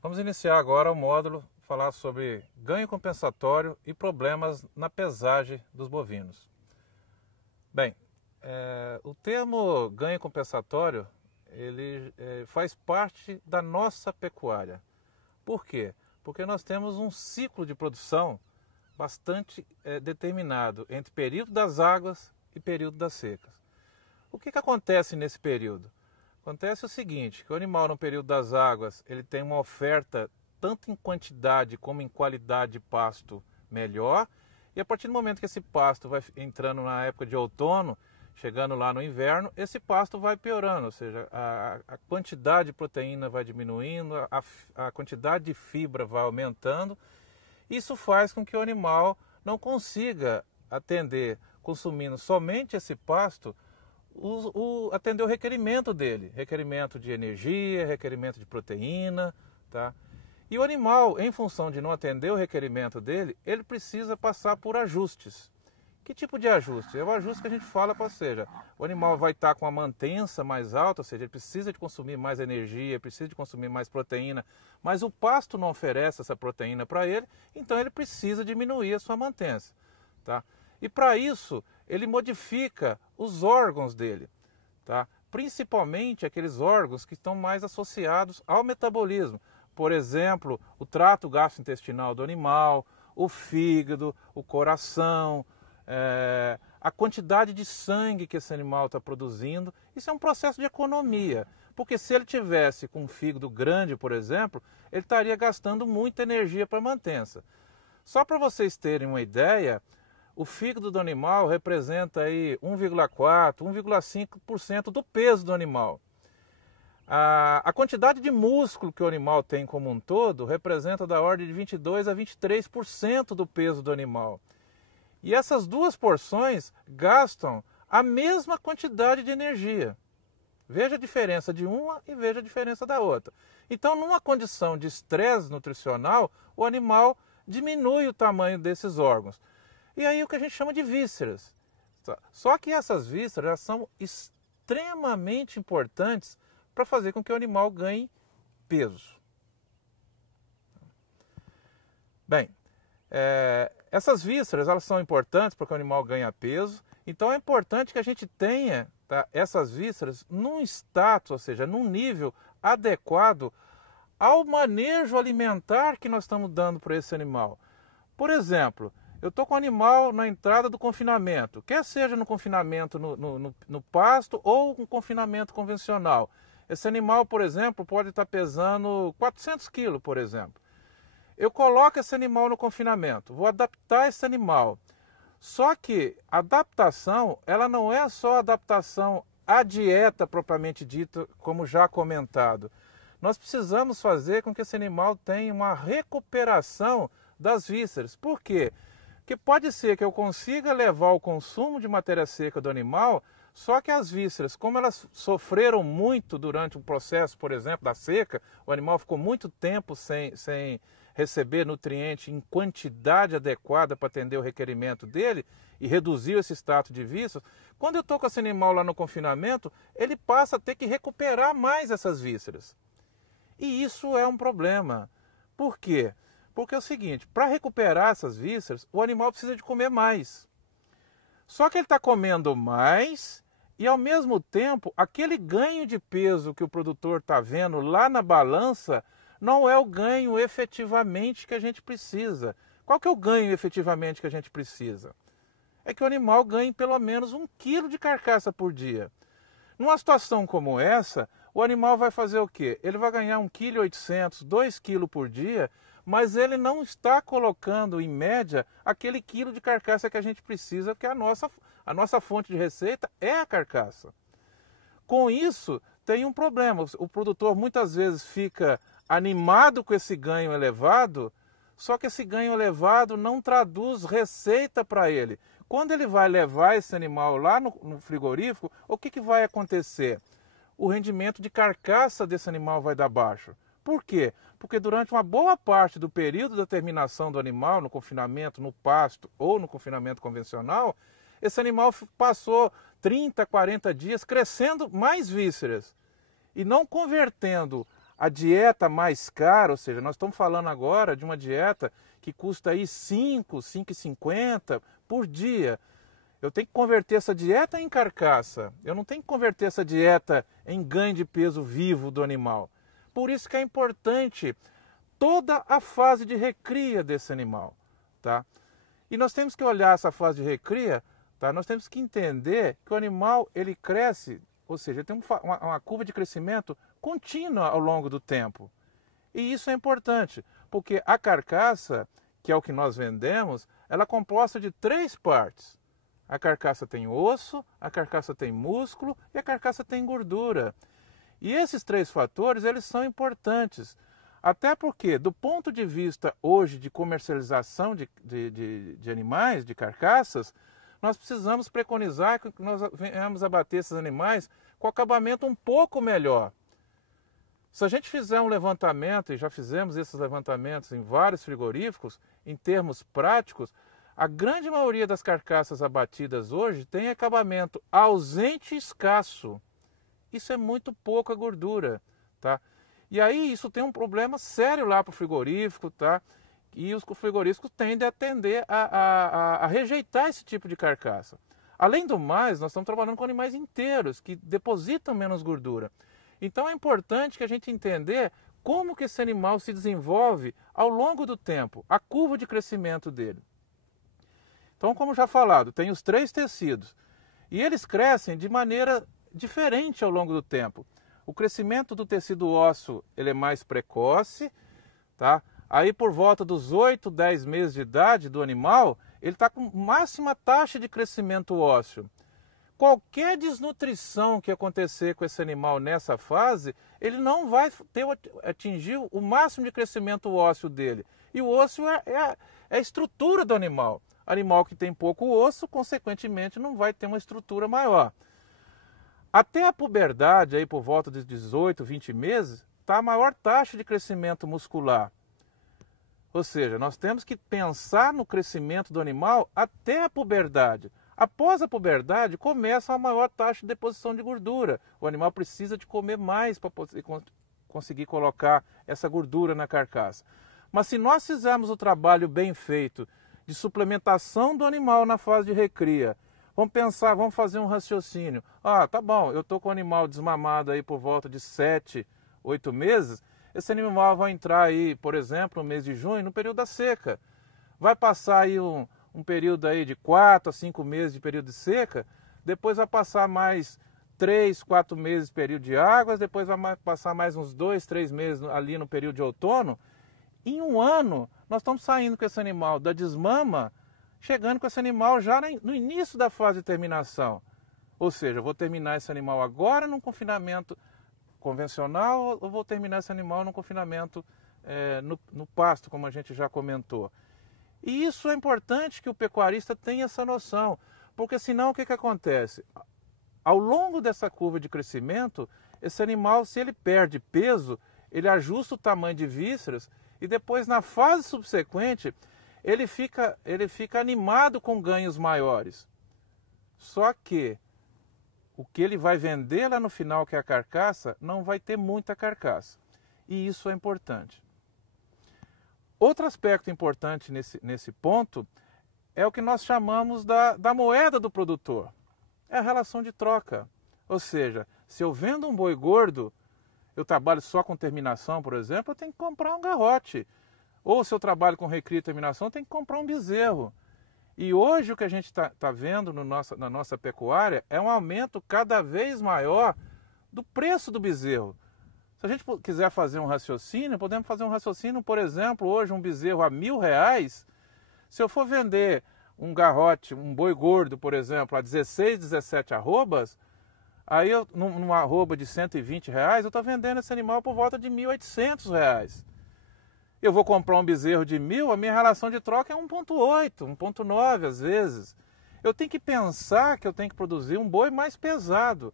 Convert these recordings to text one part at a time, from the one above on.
Vamos iniciar agora o módulo falar sobre ganho compensatório e problemas na pesagem dos bovinos. Bem, o termo ganho compensatório ele faz parte da nossa pecuária. Por quê? Porque nós temos um ciclo de produção bastante determinado entre período das águas e período das secas. O que acontece nesse período? Acontece o seguinte, que o animal no período das águas ele tem uma oferta tanto em quantidade como em qualidade de pasto melhor, e a partir do momento que esse pasto vai entrando na época de outono, chegando lá no inverno, esse pasto vai piorando, ou seja, a quantidade de proteína vai diminuindo, a quantidade de fibra vai aumentando. Isso faz com que o animal não consiga atender, consumindo somente esse pasto, atender o requerimento dele, requerimento de energia, requerimento de proteína, tá? E o animal, em função de não atender o requerimento dele, ele precisa passar por ajustes. Que tipo de ajuste? É o ajuste que a gente fala, ou seja, o animal vai estar com a mantença mais alta, ou seja, ele precisa de consumir mais energia, precisa de consumir mais proteína, mas o pasto não oferece essa proteína para ele, então ele precisa diminuir a sua mantença, tá? E para isso, ele modifica os órgãos dele, tá? Principalmente aqueles órgãos que estão mais associados ao metabolismo. Por exemplo, o trato gastrointestinal do animal, o fígado, o coração, a quantidade de sangue que esse animal está produzindo. Isso é um processo de economia, porque se ele tivesse com um fígado grande, por exemplo, ele estaria gastando muita energia para mantença. Só para vocês terem uma ideia, o fígado do animal representa aí 1,4, 1,5% do peso do animal. A quantidade de músculo que o animal tem como um todo representa da ordem de 22 a 23% do peso do animal. E essas duas porções gastam a mesma quantidade de energia. Veja a diferença de uma e veja a diferença da outra. Então, numa condição de estresse nutricional, o animal diminui o tamanho desses órgãos. E aí o que a gente chama de vísceras. Só que essas vísceras são extremamente importantes para fazer com que o animal ganhe peso. Bem, essas vísceras elas são importantes para que o animal ganhe peso, então é importante que a gente tenha, tá, essas vísceras num status, ou seja, num nível adequado ao manejo alimentar que nós estamos dando para esse animal. Por exemplo, eu estou com o animal na entrada do confinamento, quer seja no confinamento no pasto ou no confinamento convencional. Esse animal, por exemplo, pode estar pesando 400 quilos, por exemplo. Eu coloco esse animal no confinamento, vou adaptar esse animal. Só que a adaptação, ela não é só adaptação à dieta propriamente dita, como já comentado. Nós precisamos fazer com que esse animal tenha uma recuperação das vísceras. Por quê? Porque pode ser que eu consiga levar o consumo de matéria seca do animal, só que as vísceras, como elas sofreram muito durante o processo, por exemplo, da seca, o animal ficou muito tempo sem receber nutriente em quantidade adequada para atender o requerimento dele e reduziu esse status de vísceras. Quando eu estou com esse animal lá no confinamento, ele passa a ter que recuperar mais essas vísceras. E isso é um problema. Por quê? Porque é o seguinte, para recuperar essas vísceras, o animal precisa de comer mais. Só que ele está comendo mais e, ao mesmo tempo, aquele ganho de peso que o produtor está vendo lá na balança não é o ganho efetivamente que a gente precisa. Qual que é o ganho efetivamente que a gente precisa? É que o animal ganhe pelo menos 1 quilo de carcaça por dia. Numa situação como essa, o animal vai fazer o quê? Ele vai ganhar 1,8 kg, 2 kg por dia, mas ele não está colocando, em média, aquele quilo de carcaça que a gente precisa, que a nossa fonte de receita é a carcaça. Com isso, tem um problema. O produtor muitas vezes fica animado com esse ganho elevado, só que esse ganho elevado não traduz receita para ele. Quando ele vai levar esse animal lá no frigorífico, o que vai acontecer? O rendimento de carcaça desse animal vai dar baixo. Por quê? Porque durante uma boa parte do período da terminação do animal, no confinamento, no pasto ou no confinamento convencional, esse animal passou 30, 40 dias crescendo mais vísceras e não convertendo a dieta mais cara, ou seja, nós estamos falando agora de uma dieta que custa aí 5,50 por dia. Eu tenho que converter essa dieta em carcaça. Eu não tenho que converter essa dieta em ganho de peso vivo do animal. Por isso que é importante toda a fase de recria desse animal, tá? E nós temos que olhar essa fase de recria, tá? Nós temos que entender que o animal ele cresce, ou seja, ele tem uma curva de crescimento contínua ao longo do tempo. E isso é importante, porque a carcaça, que é o que nós vendemos, ela é composta de 3 partes. A carcaça tem osso, a carcaça tem músculo e a carcaça tem gordura. E esses 3 fatores, eles são importantes. Até porque, do ponto de vista hoje de comercialização de animais, de carcaças, nós precisamos preconizar que nós venhamos abater esses animais com acabamento um pouco melhor. Se a gente fizer um levantamento, e já fizemos esses levantamentos em vários frigoríficos, em termos práticos, a grande maioria das carcaças abatidas hoje tem acabamento ausente e escasso. Isso é muito pouca gordura, tá? E aí isso tem um problema sério lá para o frigorífico, tá? E os frigoríficos tendem a tender a rejeitar esse tipo de carcaça. Além do mais, nós estamos trabalhando com animais inteiros, que depositam menos gordura. Então é importante que a gente entender como que esse animal se desenvolve ao longo do tempo, a curva de crescimento dele. Então, como já falado, tem os 3 tecidos. E eles crescem de maneira diferente ao longo do tempo. O crescimento do tecido ósseo ele é mais precoce, tá? Aí por volta dos 8, 10 meses de idade do animal, ele está com máxima taxa de crescimento ósseo. Qualquer desnutrição que acontecer com esse animal nessa fase, ele não vai atingir o máximo de crescimento ósseo dele. E o osso é a estrutura do animal. Animal que tem pouco osso, consequentemente, não vai ter uma estrutura maior. Até a puberdade, aí por volta de 18, 20 meses, está a maior taxa de crescimento muscular. Ou seja, nós temos que pensar no crescimento do animal até a puberdade. Após a puberdade, começa a maior taxa de deposição de gordura. O animal precisa de comer mais para conseguir colocar essa gordura na carcaça. Mas se nós fizermos o trabalho bem feito de suplementação do animal na fase de recria, vamos pensar, vamos fazer um raciocínio. Tá bom, eu estou com o animal desmamado aí por volta de 7, 8 meses. Esse animal vai entrar aí, por exemplo, no mês de junho, no período da seca. Vai passar aí um período aí de 4 a 5 meses de período de seca. Depois vai passar mais 3, 4 meses de período de águas. Depois vai passar mais uns 2, 3 meses ali no período de outono. Em um ano, nós estamos saindo com esse animal da desmama, chegando com esse animal já no início da fase de terminação. Ou seja, eu vou terminar esse animal agora num confinamento convencional ou vou terminar esse animal num confinamento no pasto, como a gente já comentou. E isso é importante que o pecuarista tenha essa noção, porque senão o que acontece? Ao longo dessa curva de crescimento, esse animal, se ele perde peso, ele ajusta o tamanho de vísceras e depois na fase subsequente ele fica animado com ganhos maiores. Só que o que ele vai vender lá no final, que é a carcaça, não vai ter muita carcaça. E isso é importante. Outro aspecto importante nesse ponto é o que nós chamamos da moeda do produtor. É a relação de troca. Ou seja, se eu vendo um boi gordo, eu trabalho só com terminação, por exemplo, eu tenho que comprar um garrote. Ou se eu trabalho com recria e terminação, eu tenho que comprar um bezerro. E hoje o que a gente está vendo na nossa pecuária é um aumento cada vez maior do preço do bezerro. Se a gente quiser fazer um raciocínio, podemos fazer um raciocínio, por exemplo, hoje um bezerro a R$1.000, se eu for vender um garrote, um boi gordo, por exemplo, a 16, 17 arrobas, aí numa arroba de R$120, eu estou vendendo esse animal por volta de R$1.800. Eu vou comprar um bezerro de 1.000, a minha relação de troca é 1,8, 1,9 às vezes. Eu tenho que pensar que eu tenho que produzir um boi mais pesado.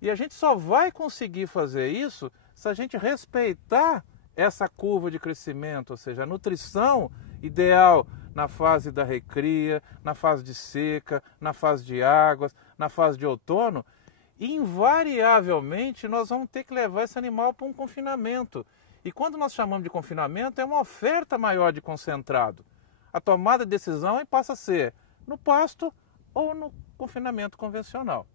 E a gente só vai conseguir fazer isso se a gente respeitar essa curva de crescimento, ou seja, a nutrição ideal na fase da recria, na fase de seca, na fase de águas, na fase de outono. invariavelmente nós vamos ter que levar esse animal para um confinamento. E quando nós chamamos de confinamento, é uma oferta maior de concentrado. A tomada de decisão aí passa a ser no pasto ou no confinamento convencional.